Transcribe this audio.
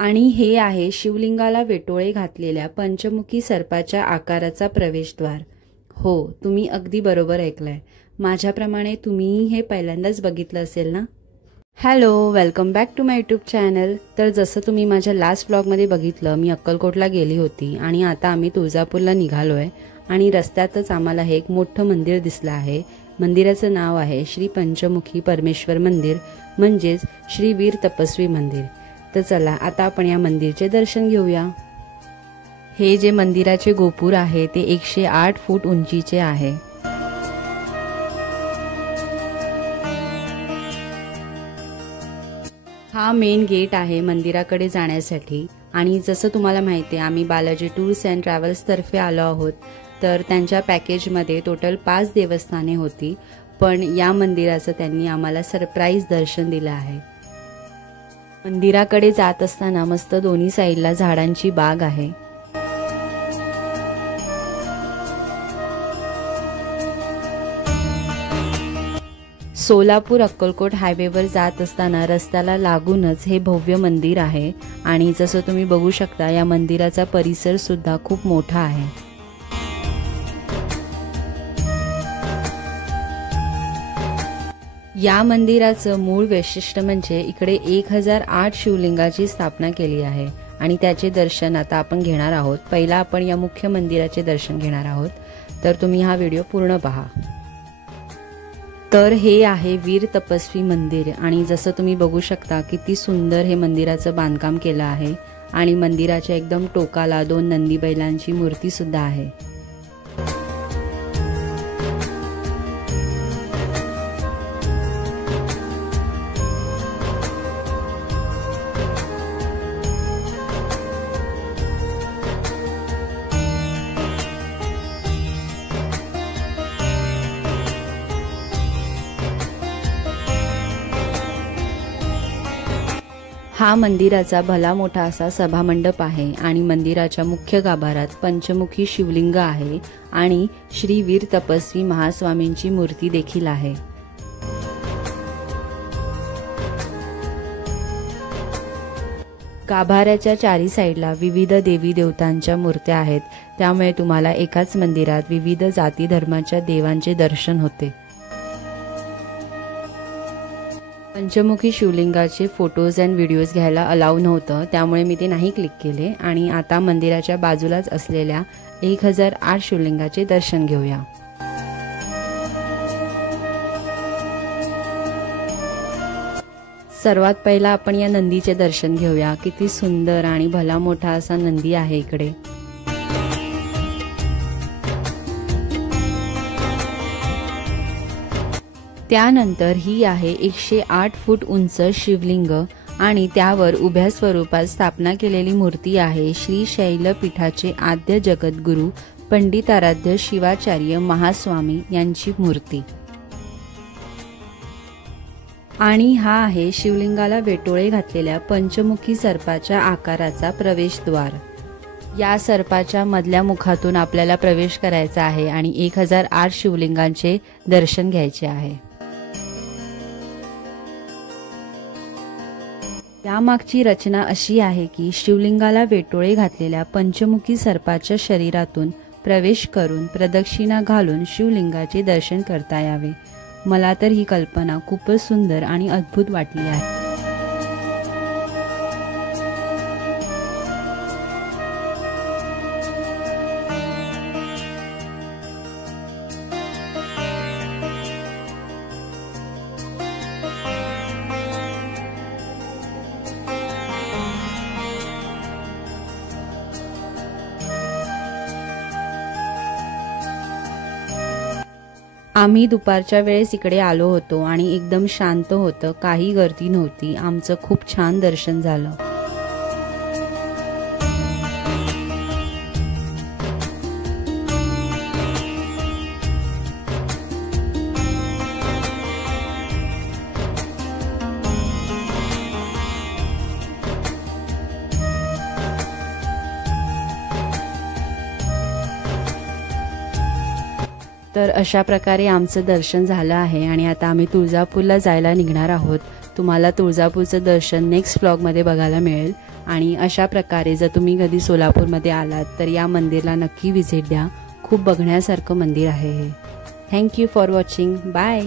आणि हे आहे शिवलिंगाला वेटोळे घातलेल्या पंचमुखी सर्पाच्या आकाराचा प्रवेशद्वार। हो, तुम्ही अगदी बरोबर ऐकलंय। माझ्याप्रमाणे तुम्हीही हे पहिल्यांदाच बघितलं असेल ना। Hello, welcome back to my YouTube channel. तर जसं तुम्ही माझ्या लास्ट ब्लॉगमध्ये बघितलं, मी अक्कलकोटला गेली होती आणि आता आम्ही तुळजापूरला निघालोय आणि रस्त्यातच आम्हाला हे एक मोठं मंदिर दिसलं आहे। मंदिराचं नाव आहे श्री पंचमुखी परमेश्वर मंदिर, म्हणजेच श्री वीर तपस्वी मंदिर। तर चला आता आपण या मंदिरचे दर्शन घेऊया। हे जे मंदिराचे गोपुर आहे ते 108 फूट उंचीचे आहे। हा मेन गेट आहे मंदिराकडे जाण्यासाठी। आणि जसं तुम्हाला माहिती आहे, आम्ही बालाजी टूर्स अँड ट्रॅव्हल्स तर्फे आलो आहोत। तर त्यांच्या पॅकेजमध्ये टोटल 5 देवस्थाने होती, पण या मंदिराचं त्यांनी आम्हाला सरप्राईज दर्शन दिलं आहे। मंदिराकडे जात असताना मस्त दोन्ही साईडला झाडांची बाग आहे। सोलापूर अक्कलकोट हायवेवर जात असताना रस्त्याला लागूनच हे भव्य मंदिर आहे आणि जसं तुम्ही बघू शकता या मंदिराचा परिसर सुद्धा खूप मोठा आहे। या मंदिराचं मूळ वैशिष्ट्य म्हणजे इकडे 1008 शिवलिंगाची स्थापना केली आहे आणि त्याचे दर्शन आता आपण घेणार आहोत। पहिला आपण या मुख्य मंदिराचे दर्शन घेणार आहोत, तर तुम्ही हा व्हिडिओ पूर्ण पहा। तर हे आहे वीर तपस्वी मंदिर आणि जसं तुम्ही बघू शकता किती सुंदर हे मंदिराचं बांधकाम केलं आहे आणि मंदिराच्या एकदम टोकाला 2 नंदी बैलांची मूर्ती सुद्धा आहे। हा मंदिराचा भला मोठा असा सभामंडप आहे आणि मंदिराच्या मुख्य गाभारात पंचमुखी शिवलिंग आहे आणि श्री वीर तपस्वी महास्वामींची मूर्ती देखील आहे। गाभाऱ्याच्या चारी साईडला विविध देवी देवतांच्या मूर्त्या आहेत, त्यामुळे तुम्हाला एकाच मंदिरात विविध जाती धर्माच्या देवांचे दर्शन होते। पंचमुखी शिवलिंगाचे फोटोज अँड व्हिडिओज घ्यायला अलाउ नव्हतं, त्यामुळे मी ते नाही क्लिक केले आणि आता मंदिराच्या बाजूलाच असलेल्या 1008 शिवलिंगाचे दर्शन घेऊया। सर्वात पहिला आपण या नंदीचे दर्शन घेऊया। किती सुंदर आणि भला मोठा असा नंदी आहे इकडे। त्यानंतर ही आहे 108 फूट उंच शिवलिंग आणि त्यावर उभ्या स्वरूपात स्थापना केलेली मूर्ती आहे श्री शैलपीठाचे आद्य जगद्गुरू पंडिताराध्य शिवाचार्य महास्वामी यांची मूर्ती। आणि हा आहे शिवलिंगाला वेटोळे घातलेल्या पंचमुखी सर्पाच्या आकाराचा प्रवेशद्वार। या सर्पाच्या मधल्या मुखातून आपल्याला प्रवेश करायचा आहे आणि 1008 शिवलिंगांचे दर्शन घ्यायचे आहे। यामागची रचना अशी आहे की शिवलिंगाला वेटोळे घातलेल्या पंचमुखी सर्पाच्या शरीरातून प्रवेश करून प्रदक्षिणा घालून शिवलिंगाचे दर्शन करता यावे। मला तर ही कल्पना खूपच सुंदर आणि अद्भुत वाटली आहे। आम्ही दुपारच्या वेळेस इकडे आलो होतो आणि एकदम शांत होतं, काही गर्दी नव्हती। आमचं खूप छान दर्शन झालं। तर अशा प्रकारे आमचं दर्शन झालं आहे आणि आता आम्ही तुळजापूरला जायला निघणार आहोत। तुम्हाला तुळजापूरचं दर्शन नेक्स्ट व्लॉगमध्ये बघायला मिळेल आणि अशा प्रकारे जर तुम्ही कधी सोलापूरमध्ये आलात तर या मंदिरला नक्की व्हिजिट द्या. खूप बघण्यासारखं मंदिर आहे हे. Thank you for watching. बाय.